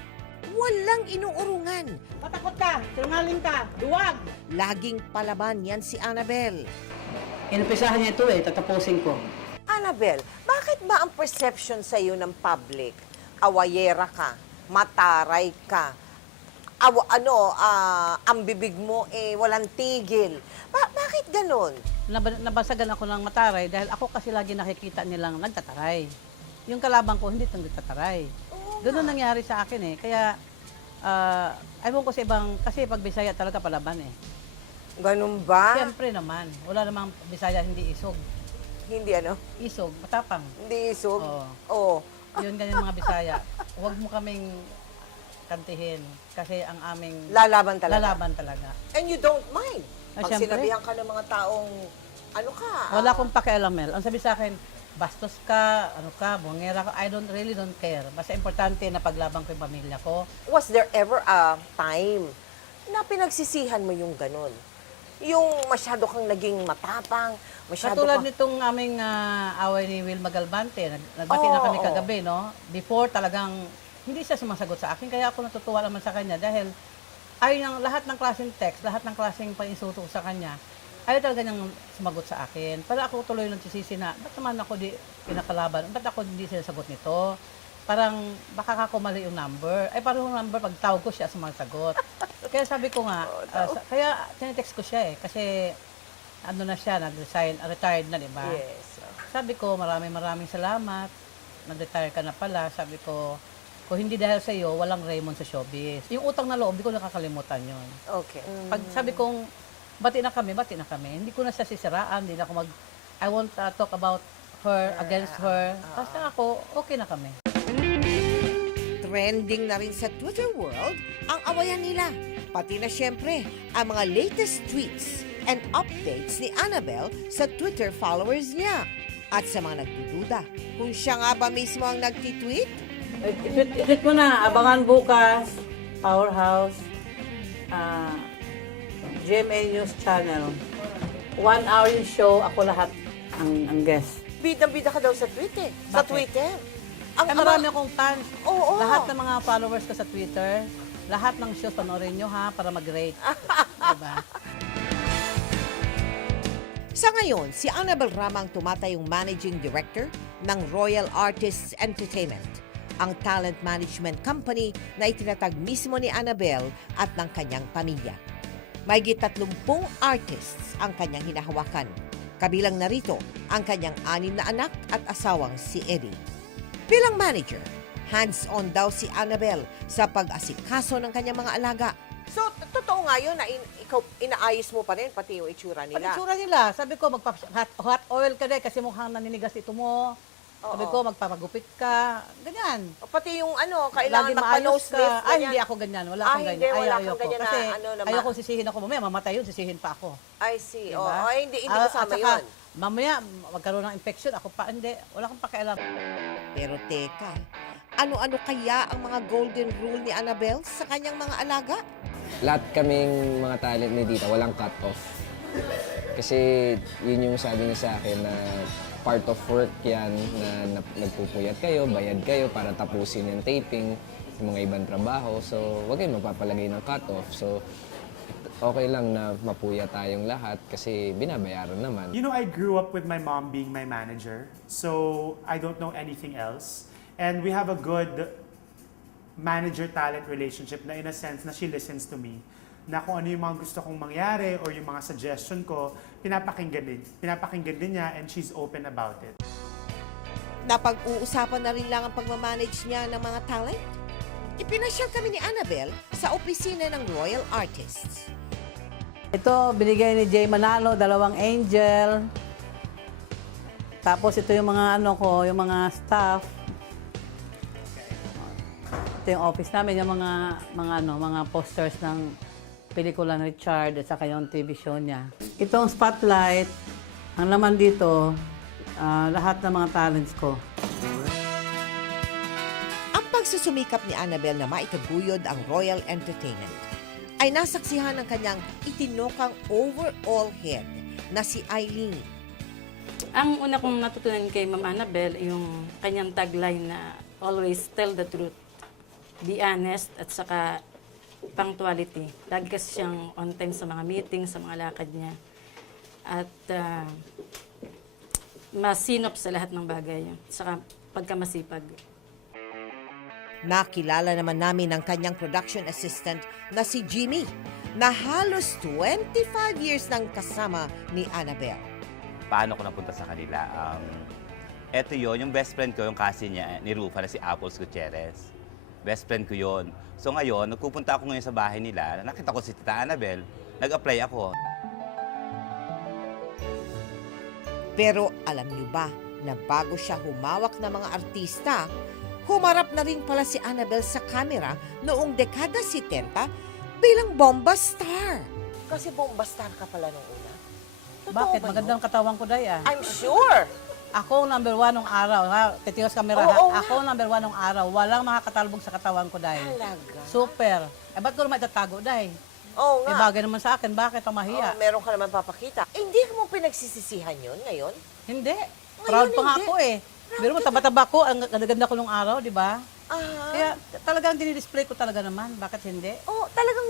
walang inuurungan. Patakot ka, sinungaling ka, duwag! Laging palaban yan si Annabel. Inumpisahan niya ito tatapusin ko. Annabel, bakit ba ang perception sa iyo ng public? Awayera ka, mataray ka, ang bibig mo walang tigil. Bakit ganon? Nabasagan ako ng mataray dahil ako kasi lagi nakikita nilang nagtataray. Yung kalabang ko, hindi nagtataray. Ganun nangyari sa akin Kaya, ayaw ko sa ibang, kasi pag Bisaya talaga palaban Ganun ba? Siyempre naman, wala namang Bisaya hindi isog. Hindi Isog, matapang. Hindi isog? Oo. Oo. Yun ganyan mga Bisaya. Huwag mo kaming kantihin kasi ang aming Lalaban talaga. lalaban talaga. And you don't mind. Pag Siyempre. sinabihan ka ng mga taong, Wala akong pakialam, Mel. Ang sabi sa akin, bastos ka, bungera ka, I really don't care. Basta importante na paglaban ko yung pamilya ko. Was there ever a time na pinagsisihan mo yung ganun? Yung masyado kang naging matapang, masyado Katulad kang... nitong aming away ni Wilma Galvante, nagbati na kami Oo. kagabi, no? Before talagang hindi siya sumasagot sa akin, kaya ako natutuwa naman sa kanya dahil ayaw ng lahat ng klaseng text, lahat ng klaseng paninsulto ko sa kanya, ayaw talaga niyang sumagot sa akin. Para ako tuloy nagsisisi na, ba't naman ako di pinakalaban? Ba't ako hindi sinasagot nito? Parang baka ako mali yung number. Ay, parang yung number, pag tawag ko siya, sumasagot. Kaya sabi ko nga, kaya tinetext ko siya kasi ano na siya, nag-resign, retired na, di ba? Yes. Sabi ko, maraming salamat. Nag-retire ka na pala. Sabi ko, kung hindi dahil sa iyo, walang Raymond sa showbiz. Yung utang na loob, di ko nakakalimutan yun. Okay. Pag sabi kong, bati na kami. Hindi ko na siya sisiraan, hindi na ako I won't talk about her, against her. Basta ako, okay na kami. Trending na rin sa Twitter world ang awayan nila. Pati na syempre ang mga latest tweets and updates ni Annabel sa Twitter followers niya. At sa mga nagdududa, kung siya nga ba mismo ang nagtitweet? I-tweet mo na, abangan bukas, Powerhouse, GMA News Channel. 1 hour yung show, ako lahat ang guest. Bidang-bida ka daw sa Twitter. Sa Bakit? Twitter. Marami akong fans. Oo. Lahat ng mga followers ko sa Twitter, lahat ng shows panoorin nyo para mag-rate. Diba? Sa ngayon, si Annabel Rama ang tumatayong managing director ng Royal Artists Entertainment, ang talent management company na itinatag mismo ni Annabel at ng kanyang pamilya. Mahigit 30 artists ang kanyang hinahawakan. Kabilang narito ang kanyang 6 na anak at asawang si Eddie. Bilang manager, hands-on daw si Annabel sa pag-asikaso ng kanyang mga alaga. So, totoo nga yun na ikaw inaayos mo pa rin pati yung itsura nila. Pag-itsura nila, sabi ko, hot oil ka din kasi mukhang naninigas ito mo. Sabi ko, magpapagupit ka. Ganyan. O, pati yung kailangan Lagi maayos magpa-nose ka. lift. Ay, hindi ako ganyan. Wala akong hindi, ganyan. wala Ayaw kang ko. ganyan Kasi na, ayaw ko sisihin ako. Mamaya, mamatay yun, sisihin pa ako. I see. Diba? Ay, hindi At kasama saka, yun. Mamaya, magkaroon ng infection. Ako pa, hindi. Wala akong pakialam. Pero teka, ano-ano kaya ang mga golden rule ni Annabel sa kanyang mga alaga? Lahat kaming mga talent ni Dita, walang cut-off. Kasi yun yung sabi niya sa akin na part of work yan, na nagpupuyat kayo, bayad kayo para tapusin yung taping, yung mga ibang trabaho. So, wag kayong magpapalagay ng cut-off. So, okay lang na mapuya tayong lahat kasi binabayaran naman. You know, I grew up with my mom being my manager, so I don't know anything else. And we have a good manager-talent relationship na in a sense na she listens to me. Na kung ano yung mga gusto kong mangyari or yung mga suggestion ko, pinapakinggan din niya and she's open about it. Napag-uusapan na rin lang ang pagmamanage niya ng mga talent? Ipinasyal kami ni Annabel sa opisina ng Royal Artists. Ito, binigay ni Jay Manalo, 2 angel. Tapos ito yung mga yung mga staff. Ito yung office namin, yung mga posters ng pelikula ni Richard at saka yung TV show niya. Itong spotlight, ang laman dito, lahat ng mga talents ko. Ang pagsusumikap ni Annabel na maitaguyod ang Royal Entertainment ay nasaksihan ng kanyang itinukang overall head na si Eileen. Ang una kong natutunan kay Ma'am Annabel, yung kanyang tagline na always tell the truth. be honest at saka punctuality. Lagi kasi siyang on time sa mga meetings, sa mga lakad niya. At masinop sa lahat ng bagay. Saka pagkamasipag. Nakilala naman namin ang kanyang production assistant na si Jimmy, na halos 25 years nang kasama ni Annabel. Paano ko napunta sa kanila? Eto yon, yung best friend ko, yung cousin niya ni Rufa na si Apples Gutierrez. Best friend ko yon. So ngayon, nagpupunta ako ngayon sa bahay nila, nakita ko si Tita Annabel, nag-apply ako. Pero alam niyo ba na bago siya humawak ng mga artista, humarap na rin pala si Annabel sa camera noong dekada 70 bilang bomba star. Kasi bomba star ka pala nung una. Totoo Bakit? ba Magandang katawan ko, Day, ah. yun? I'm sure. Ako ang number 1 nung araw, ha? Titiwas camera, Oo ha? nga. Ako ang number 1 nung araw. Walang makakatalbog sa katawan ko, Day. Talaga? Super. Eh, ba't ko naman itatago, Day? Oo Eh, nga. bagay naman sa akin. Bakit ang mahiya? Meron ka naman papakita. Hindi mo pinagsisisihan yun ngayon? Hindi. Proud pa nga hindi. ako, eh. Pero mo, taba-taba ko. Ang ganda ko nung araw, di ba? Kaya talagang dinidisplay ko talaga naman. Bakit hindi? Oh, talagang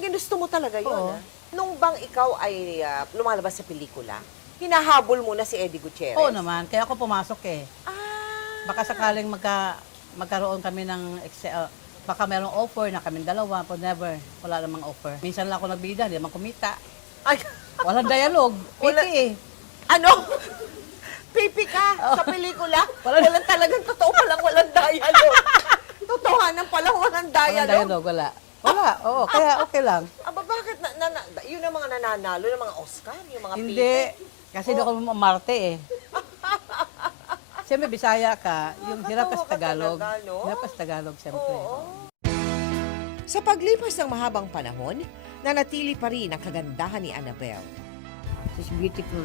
ginusto mo talaga yun. Oo. Nung bang ikaw ay lumalabas sa pelikula, hinahabol mo na si Eddie Gutierrez? Oo naman. Kaya ako pumasok, eh. Ah, Baka sakaling magkaroon kami ng baka merong offer na kaming dalawa, but never. Wala namang offer. Minsan lang ako nagbida, hindi naman kumita. ay, Walang dialogue. Wala- Piti, eh. ano? Pipi ka sa pelikula? Walang- Walang talagang totoo palang walang dialogue. Totohanan palang walang Walang dialogue. dialogue, wala. Wala, oo. Kaya okay lang. Aba, bakit? Yun ang mga nananalo ng mga Oscar, yung mga Hindi. Pipi. Kasi doon ako mamarte, eh. Siyempre, Bisaya ka, yung hirap Nakakatawa sa Tagalog. ka talaga, no? Hirap sa Tagalog, siyempre. Sa paglipas ng mahabang panahon, nanatili pa rin ang kagandahan ni Annabel. She's beautiful.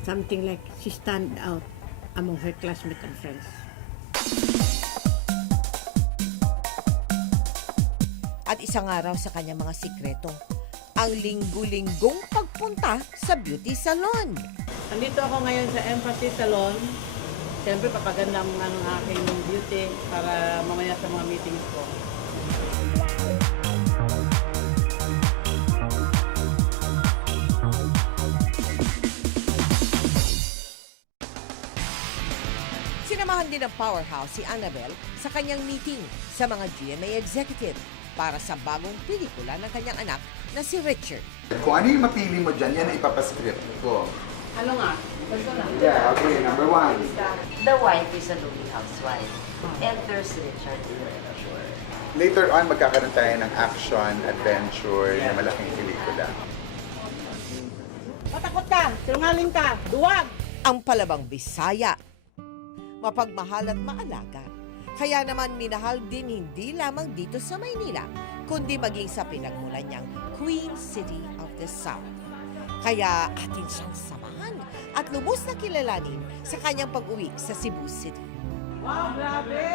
Something like she stand out among her classmates and friends. At isang araw sa kanyang mga sikreto, ang linggo-linggong pagpunta sa beauty salon. Nandito ako ngayon sa Emphasis Salon. Siyempre, papaganda ang aking beauty para mamaya sa mga meetings ko. Sinamahan din ng powerhouse si Annabel sa kanyang meeting sa mga GMA executive para sa bagong pelikula ng kanyang anak na si Richard. Kung ano yung mapili mo dyan, yan ang ipapascript ko. Ano nga? Yeah, okay, number 1. The wife is a lonely housewife. And there's Richard. Later on, magkakaroon tayo ng action, adventure, na malaking pelikula. Matakot ka! Sinungaling ka! Duwag! Ang palabang Bisaya, mapagmahal at maalaga. Kaya naman minahal din hindi lamang dito sa Maynila, kundi maging sa pinagmulan niyang Queen City of the South. Kaya atin siyang samahan at lubos na kilalanin sa kanyang pag-uwi sa Cebu City. Wow, grabe!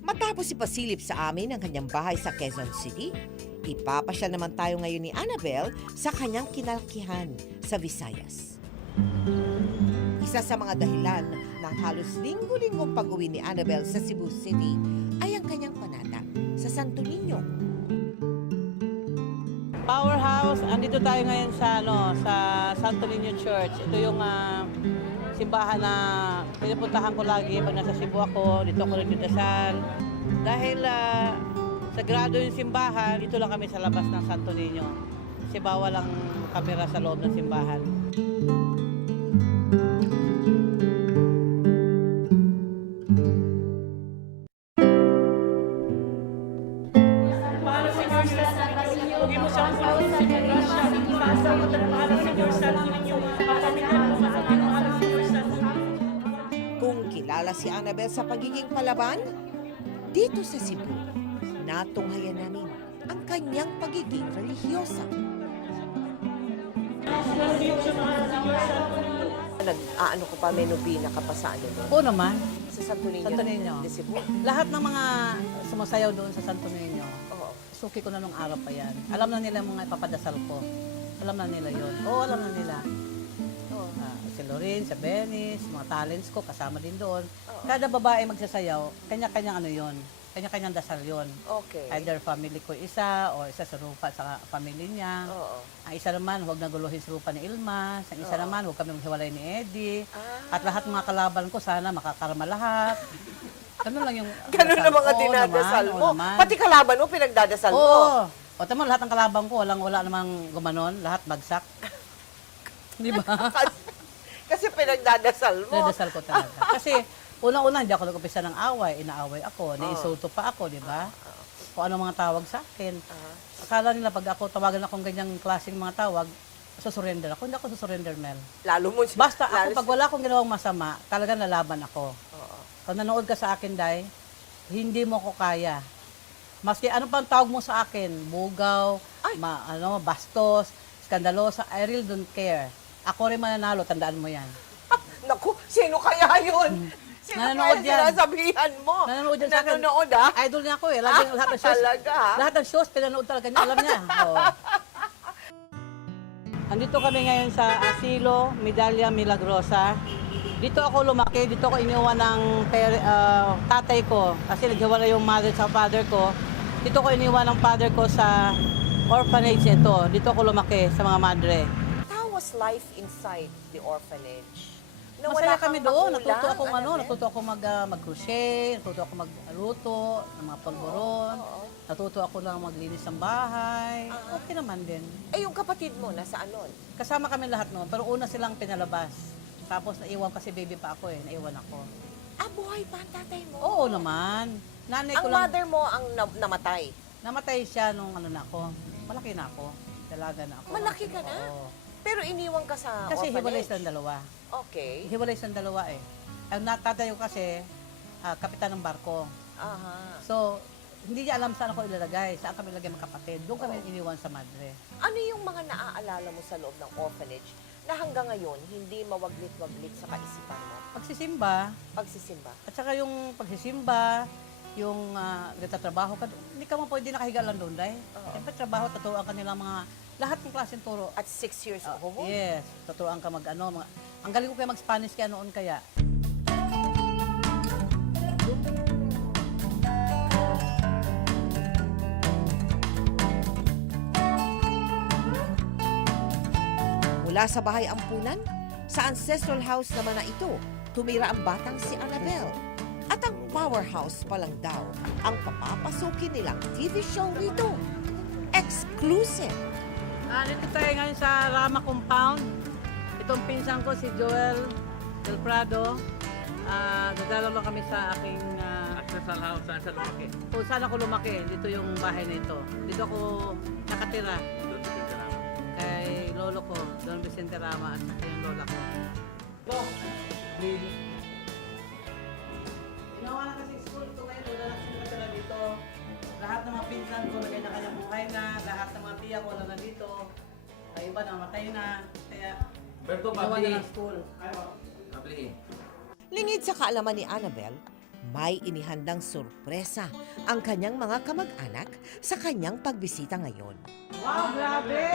Matapos ipasilip sa amin ang kanyang bahay sa Quezon City, ipapasyal naman tayo ngayon ni Annabel sa kanyang kinalakihan sa Visayas. Isa sa mga dahilan ng halos linggo-linggong pag-uwi ni Annabel sa Cebu City ay ang kanyang panata sa Santo Niño. Powerhouse, andito tayo ngayon sa sa Santo Niño Church. Ito yung simbahan na pinupuntahan ko lagi pag nasa Cebu ako. Dito ako nagdadasal. Dahil sagrado yung simbahan, dito lang kami sa labas ng Santo Niño. Kasi bawal ang kamera sa loob ng simbahan. Kung kilala si Annabel sa pagiging palaban, dito sa Cebu, natunghayan namin ang kanyang pagiging religyosa. nag-aano ko pa, may nobina ka pa sa ano doon? Oo naman. Sa Santo Niño? Santo Niño. De Cebu? Lahat ng mga sumasayaw doon sa Santo Niño, Oo. suki ko na nung araw pa yan. Alam na nila yung mga ipapadasal ko. Alam na nila yun. Oo, alam na nila. Si Lorin, si Venice, mga talents ko, kasama din doon. Kada babae magsasayaw, kanya-kanyang ano yun. Kanya-kanyang dasal yun. Okay. Either family ko isa, o isa sa Rupa sa family niya. Oo. Ang isa naman, huwag naguluhin si Rupa ni Ilma. Ang isa naman, huwag kami maghiwalay ni Eddie. At lahat ng mga kalaban ko, sana makakarma lahat. Ganun lang yung Ganun na mga Oo dinadasal naman, mo. oo naman. Pati kalaban mo, pinagdadasal mo. Oo. O tama, lahat ng kalaban ko, wala namang gumanon. Lahat bagsak. Di ba? Kasi pinagdadasal mo. Nadasal ko talaga. Kasi unang-una, hindi ako nag-upisa ng away. Inaaway ako. Naisulto pa ako, di ba? Kung ano mga tawag sa akin. Akala nila pag ako tawagan akong ganyang klaseng mga tawag, susurrender ako. Hindi ako susurrender, Mel. Lalo mo. Basta ako, pag wala akong ginawang masama, talagang lalaban ako. Kung nanood ka sa akin, Day, hindi mo ko kaya. Maski ano pang tawag mo sa akin, bugaw, bastos, skandalosa, I really don't care. Ako rin mananalo, tandaan mo yan. Naku, sino kaya yun? Sino Nanonood kaya yan. sinasabihan mo? Nanonood yan sa akin. Nanonood, ah? Idol niya ako eh. Lahat ng shows, Talaga, ha? lahat ng shows, pinanood talaga niya. Alam niya. Oo. Andito kami ngayon sa Asilo, Medalla Milagrosa. Dito ako lumaki, dito ako iniwan ng tatay ko. Kasi naghiwalay yung mother sa father ko. Dito ko iniwan ng father ko sa orphanage ito. Dito ako lumaki sa mga madre. How was life inside the orphanage? Na Masaya wala kang kami doon. magulang, Natuto ako Annabelle? natuto ako mag-crochet, natuto ako magluto ng mga polvoron. Natuto ako lang maglinis ng bahay. Okay naman din. Eh, yung kapatid mo, nasaan nun? Kasama kami lahat noon, pero una silang pinalabas. Tapos naiwan kasi baby pa ako eh, naiwan ako. Ah, buhay pa ang tatay mo? Oo naman. Nanay ko Ang lang. mother mo ang namatay? Namatay siya nung ano na ako. Malaki na ako. Dalaga na ako. Malaki ka na? Oo. Pero iniwan ka sa Kasi hiwalay orphanage? silang dalawa. Okay. Hiwalay silang dalawa eh. Ang tatay ko kasi, kapitan ng barko. Aha. So, hindi niya alam saan ako ilalagay. Saan kami ilagay mga kapatid. Doon kami iniwan sa madre. Ano yung mga naaalala mo sa loob ng orphanage na hanggang ngayon hindi mawaglit-waglit sa kaisipan mo? Pagsisimba. Pagsisimba. At saka yung pagsisimba, yung nagtatrabaho ka, hindi ka mo pwede nakahiga lang doon, dahil. Siyempre, trabaho, tuturuan ka nilang mga, lahat ng klaseng turo. At 6 years old? Yes, tuturuan ka ang galing ko kaya mag-Spanish kaya noon kaya. Mula sa bahay ampunan, sa ancestral house naman na ito, tumira ang batang si Annabelle. At ang powerhouse pa lang daw ang papapasukin nilang TV show rito. Exclusive! Dito tayo ngayon sa Rama Compound. Itong pinsan ko si Joel Del Prado. Dadalaw lang kami sa aking ancestral house. Saan sa lumaki? Kung saan ako lumaki, dito yung bahay na ito. Dito ako nakatira. Kay lolo ko, Don Vicente Rama, at saka yung lola ko. Ginawa na kasi school ito ngayon, wala na sila natira dito. Lahat ng mga pinsan ko, may kanya-kanyang buhay na. Lahat ng mga tiya ko, wala na dito. Ay, iba namatay na. Kaya, ginawa na ng school. Lingid sa kaalaman ni Annabelle, may inihandang sorpresa ang kanyang mga kamag-anak sa kanyang pagbisita ngayon. Wow, grabe!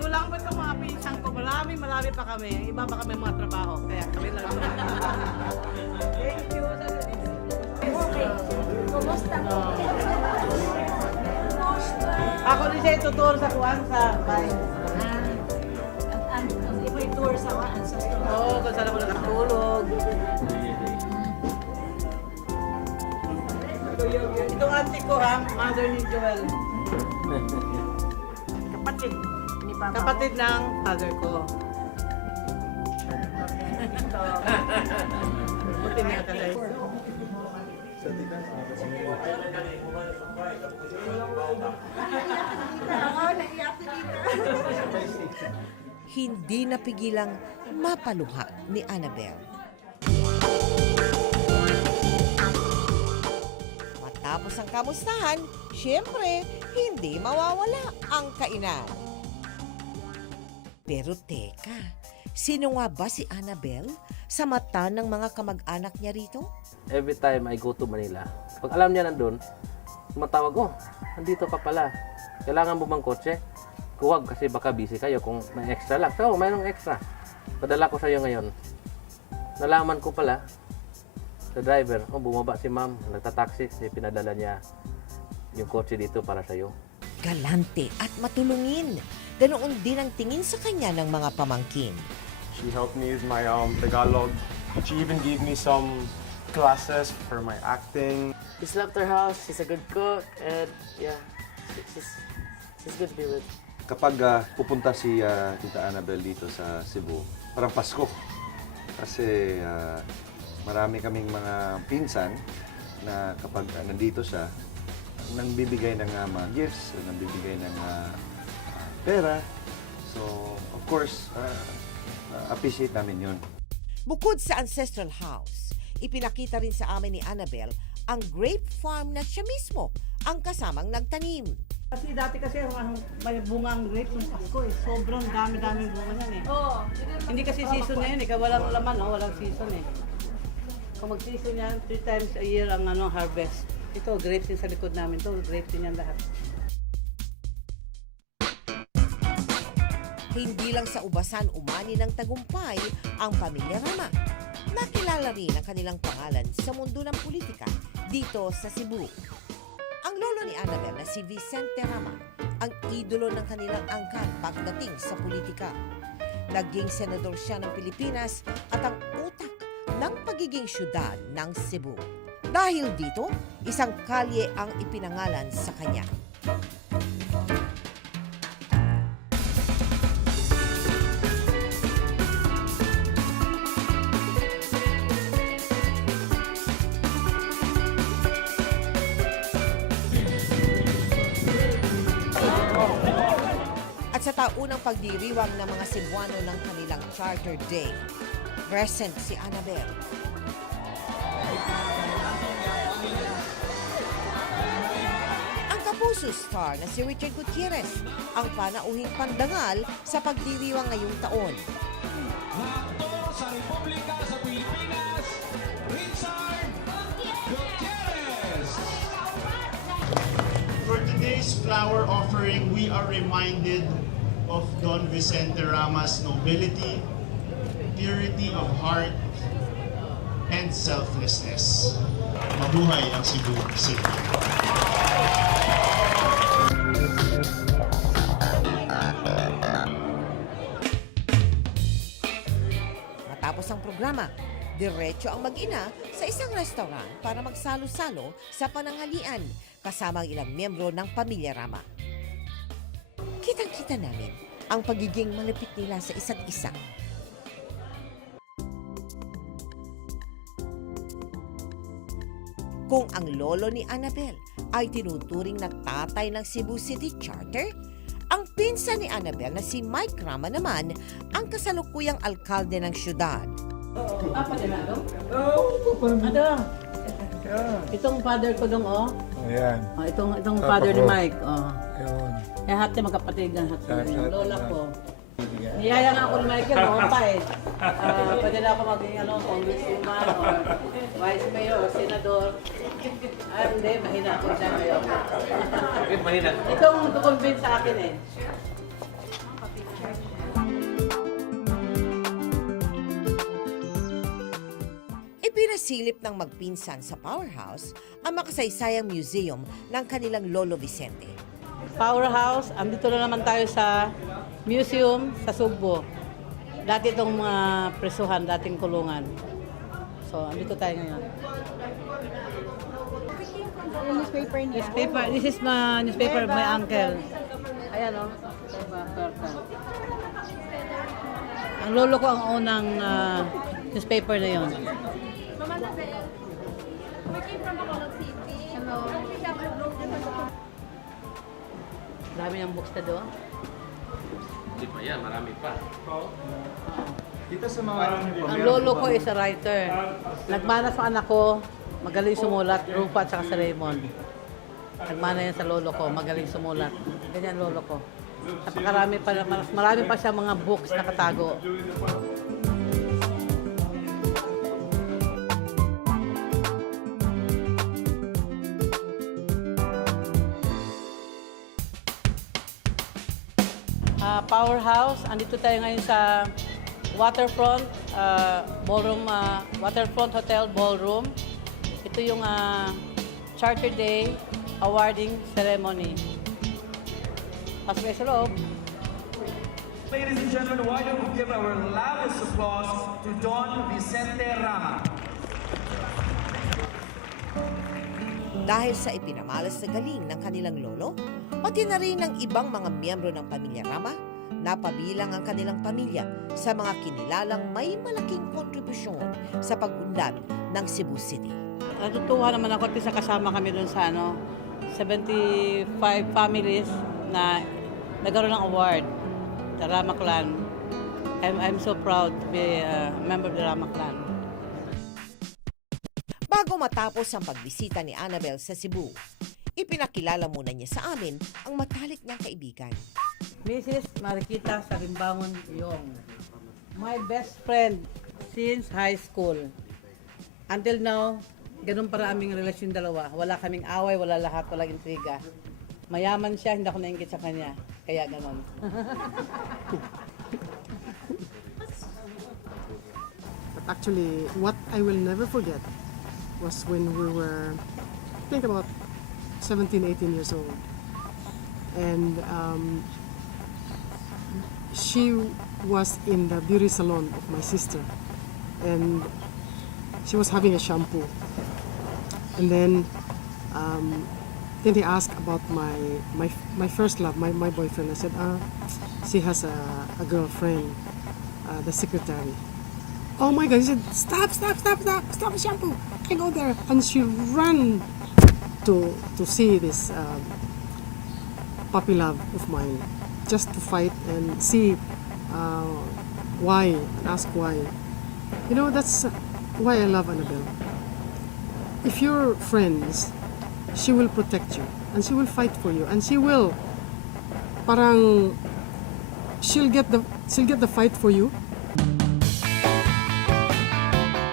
Kulang ba itong mga pinsan ko? Marami pa kami. Iba pa kami mga trabaho. Kaya kami lang. Thank you. Kumusta po? Ako din siya ituturo sa kuwan sa bahay. Ang iba yung tour sa ancestral. Oo, kung saan ako nakatulog. Itong auntie ko ha, mother ni Joel. Kapatid. Kapatid ng father ko. Buti niya talaga. Hindi napigilang mapaluha ni Annabel. Matapos ang kamustahan, syempre, hindi mawawala ang kainan. Pero teka, sino nga ba si Annabel sa mata ng mga kamag-anak niya rito? Every time I go to Manila, pag alam niya nandun, tumatawag, oh, nandito ka pala. Kailangan mo bang kotse? Huwag kasi baka busy kayo kung may extra lang. So, mayroong extra. Padala ko sa'yo ngayon. Nalaman ko pala sa driver, oh, bumaba si ma'am, nagtataxi, kasi pinadala niya yung kotse dito para sa'yo. Galante at matulungin. Ganoon din ang tingin sa kanya ng mga pamangkin. She helped me with my Tagalog. She even gave me some classes for my acting. Just left her house. She's a good cook. And yeah, she's good to be with. Kapag pupunta si Tita Annabel dito sa Cebu, parang Pasko. Kasi marami kaming mga pinsan na kapag nandito siya, nang bibigay ng mga gifts, nang bibigay ng pera. So, of course, appreciate namin yun. Bukod sa ancestral house, ipinakita rin sa amin ni Annabel ang grape farm na siya mismo ang kasamang nagtanim. Kasi dati kasi may bungang grapes ng Pasko eh. Sobrang dami-daming bunga yan eh. Hindi kasi season na yun eh. Kaya walang laman, walang season eh. Kung mag-season yan, 3 times a year ang harvest. Ito, grapes din sa likod namin. Ito, grapes din yan lahat. Hindi lang sa ubasan umani ng tagumpay ang pamilya Rama. Nakilala rin ang kanilang pangalan sa mundo ng politika dito sa Cebu. Ang lolo ni Annabel na si Vicente Rama, ang idolo ng kanilang angkan pagdating sa politika. Naging senador siya ng Pilipinas at ang utak ng pagiging syudad ng Cebu. Dahil dito, isang kalye ang ipinangalan sa kanya. At sa taunang pagdiriwang ng mga Cebuano ng kanilang Charter Day, present si Annabel. Ang kapuso star na si Richard Gutierrez ang panauhing pandangal sa pagdiriwang ngayong taon. Sa Republika sa Pilipinas, Richard Gutierrez! For today's flower offering, we are reminded of Don Vicente Rama's nobility, purity of heart, and selflessness. Mabuhay ang Cebu City. Matapos ang programa, diretso ang mag-ina sa isang restaurant para magsalo-salo sa pananghalian kasama ang ilang miyembro ng pamilya Rama. Kitang-kita namin ang pagiging malapit nila sa isa't isa. Kung ang lolo ni Annabel ay tinuturing na tatay ng Cebu City Charter, ang pinsan ni Annabel na si Mike Rama naman ang kasalukuyang alkalde ng syudad. Adong? Itong father ko dong, Ayan. Itong father ni Mike, Ayun. Eh, hati magkapatid ng hati. Yung lola ko. Niyaya nga ako ni Mike yun, pa eh. Pwede na ako maging congresswoman or vice mayor or senador. Hindi, mahina ako siya ngayon. Mahina. Itong to-convince sa akin eh. Ipinasilip ng magpinsan sa Powerhouse ang makasaysayang museum ng kanilang Lolo Vicente. Powerhouse, andito na naman tayo sa museum sa Sugbo. Dati itong mga presuhan, dating kulungan. So, andito tayo ngayon. Newspaper niya. Newspaper, this is my newspaper of my uncle. Ayan o. Ang lolo ko ang unang newspaper na yon. Dami ng books na doon. Hindi pa yan, marami pa. Dito sa mga... Ang lolo ko is a writer. Nagmana sa anak ko, magaling sumulat, Rupa at saka si Raymond. Nagmana yan sa lolo ko, magaling sumulat. Ganyan lolo ko. Napakarami pa, marami pa siya mga books na katago. Powerhouse, andito tayo ngayon sa Waterfront Ballroom, Waterfront Hotel Ballroom. Ito yung Charter Day Awarding Ceremony. Pasok kayo sa loob. Ladies and gentlemen, why don't we give our loudest applause to Don Vicente Rama. Dahil sa ipinamalas na galing ng kanilang lolo, pati na rin ng ibang mga miyembro ng pamilya Rama, napabilang ang kanilang pamilya sa mga kinilalang may malaking kontribusyon sa pag-unlad ng Cebu City. Natutuwa naman ako at isa kasama kami doon sa 75 families na nagkaroon ng award, the Rama Clan. I'm so proud to be a member of the Rama Clan. Bago matapos ang pagbisita ni Annabel sa Cebu, ipinakilala muna niya sa amin ang matalik niyang kaibigan. Mrs. Mariquita Sarimbangon Yong, my best friend since high school. Until now, ganun para aming relasyon dalawa. Wala kaming away, wala lahat, walang intriga. Mayaman siya, hindi ako nainggit sa kanya. Kaya ganun. But actually, what I will never forget was when we were, I think about 17, 18 years old. And she was in the beauty salon of my sister. And she was having a shampoo. And then he asked about my first love, my boyfriend. I said, she has a girlfriend, the secretary. Oh my God, he said, stop the shampoo. I go there. And she ran to see this puppy love of mine, just to fight and see why, and ask why. You know, that's why I love Annabel. If you're friends, she will protect you, and she will fight for you, and she will, she'll get the fight for you.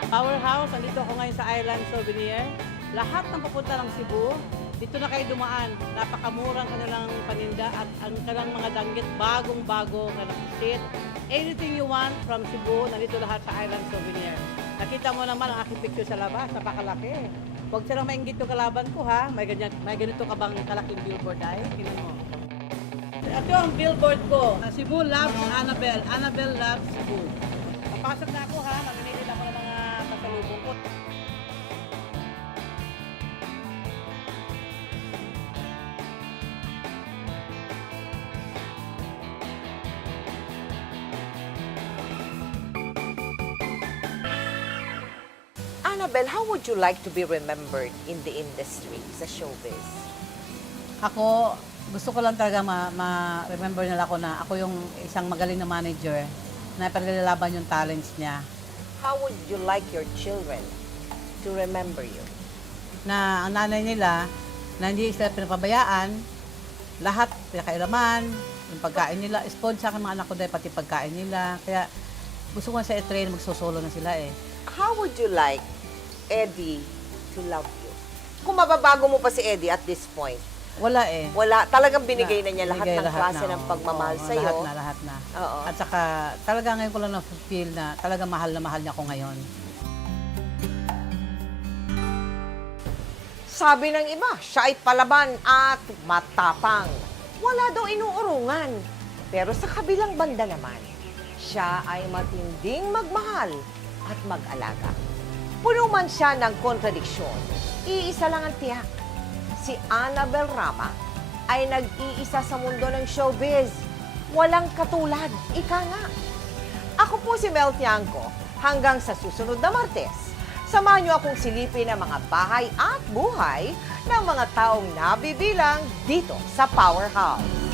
Powerhouse, andito ako ngayon sa Island Souvenir. Lahat ng pupunta ng Cebu, dito na kayo dumaan. Napakamurang kanilang paninda at ang kanilang mga danggit, bagong-bago na nakasit. Anything you want from Cebu, nandito lahat sa Island Souvenir. Nakita mo naman ang aking picture sa labas, napakalaki. Huwag silang mainggit yung kalaban ko ha. May ganito ka bang kalaking billboard ay? Tingnan mo. Ito ang billboard ko. Cebu loves Annabel. Annabel loves Cebu. Papasok na ako ha. Mamimili lang ako ng mga pasalubong ko. Annabel, how would you like to be remembered in the industry, sa showbiz? Ako, gusto ko lang talaga ma-remember nila ako na ako yung isang magaling na manager na pinaglalaban yung talents niya. How would you like your children to remember you? Na ang nanay nila, na hindi sila pinapabayaan, lahat pinakailaman, yung pagkain nila, spoiled sa akin mga anak ko dahil pati pagkain nila. Kaya gusto ko na siya i-train, magsosolo na sila eh. How would you like Eddie to love you? Kung mababago mo pa si Eddie at this point. Wala eh. Wala. Talagang binigay na niya lahat Binigay ng klase na, ng pagmamahal sa'yo. Lahat na. Oo. At saka talaga ngayon ko lang na-feel na talaga mahal na mahal niya ako ngayon. Sabi ng iba, siya ay palaban at matapang. Wala daw inuurungan. Pero sa kabilang banda naman, siya ay matinding magmahal at mag-alaga. Puno man siya ng kontradiksyon, iisa lang ang tiyak. Si Annabel Rama ay nag-iisa sa mundo ng showbiz. Walang katulad, ika nga. Ako po si Mel Tiangco. Hanggang sa susunod na Martes, Samahan niyo akong silipin ang mga bahay at buhay ng mga taong nabibilang dito sa Powerhouse.